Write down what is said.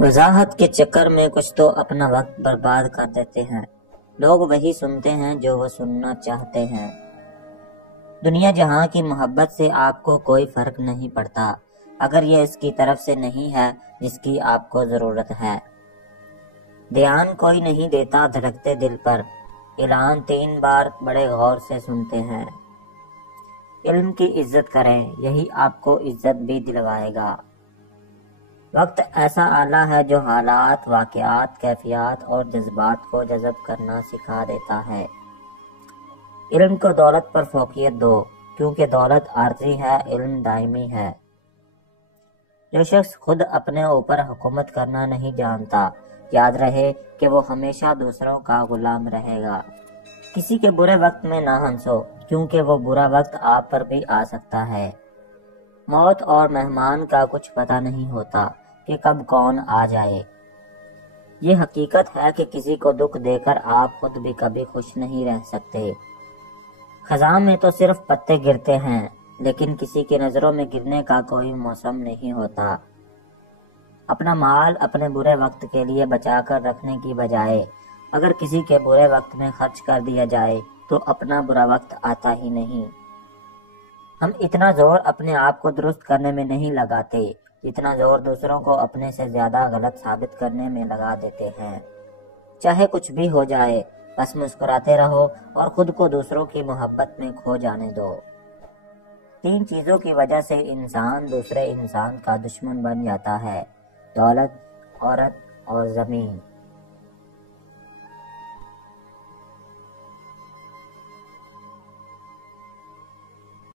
وضاحت کے چکر میں کچھ تو اپنا وقت برباد کر دیتے ہیں۔ لوگ وہی سنتے ہیں جو وہ سننا چاہتے ہیں۔ دنیا جہاں کی محبت سے آپ کو کوئی فرق نہیں پڑتا، اگر یہ اس کی طرف سے نہیں ہے جس کی آپ کو ضرورت ہے۔ دھیان کوئی نہیں دیتا دھڑکتے دل پر، اعلان 3 بار بڑے غور سے سنتے ہیں۔ علم کی عزت کریں، یہی آپ کو عزت بھی دلوائے گا۔ وقت ایسا آلہ ہے جو حالات، واقعات، کیفیات اور جذبات کو جذب کرنا سکھا دیتا ہے۔ علم کو دولت پر فوقیت دو، کیونکہ دولت عارضی ہے، علم دائمی ہے۔ جو شخص خود اپنے اوپر حکومت کرنا نہیں جانتا، یاد رہے کہ وہ ہمیشہ دوسروں کا غلام رہے گا۔ کسی کے برے وقت میں نہ ہنسو، کیونکہ وہ برا وقت آپ پر بھی آ سکتا ہے۔ موت اور مہمان کا کچھ پتہ نہیں ہوتا کہ کب کون آ جائے۔ یہ حقیقت ہے کہ کسی کو دکھ دے کر آپ خود بھی کبھی خوش نہیں رہ سکتے۔ خزاں میں تو صرف پتے گرتے ہیں، لیکن کسی کی نظروں میں گرنے کا کوئی موسم نہیں ہوتا۔ اپنا مال اپنے برے وقت کے لیے بچا کر رکھنے کی بجائے اگر کسی کے برے وقت میں خرچ کر دیا جائے تو اپنا برا وقت آتا ہی نہیں۔ ہم اتنا زور اپنے آپ کو درست کرنے میں نہیں لگاتے جتنا زور دوسروں کو اپنے سے زیادہ غلط ثابت کرنے میں لگا دیتے ہیں۔ چاہے کچھ بھی ہو جائے، بس مسکراتے رہو اور خود کو دوسروں کی محبت میں کھو جانے دو۔ 3 چیزوں کی وجہ سے انسان دوسرے انسان کا دشمن بن جاتا ہے: دولت، عورت اور زمین۔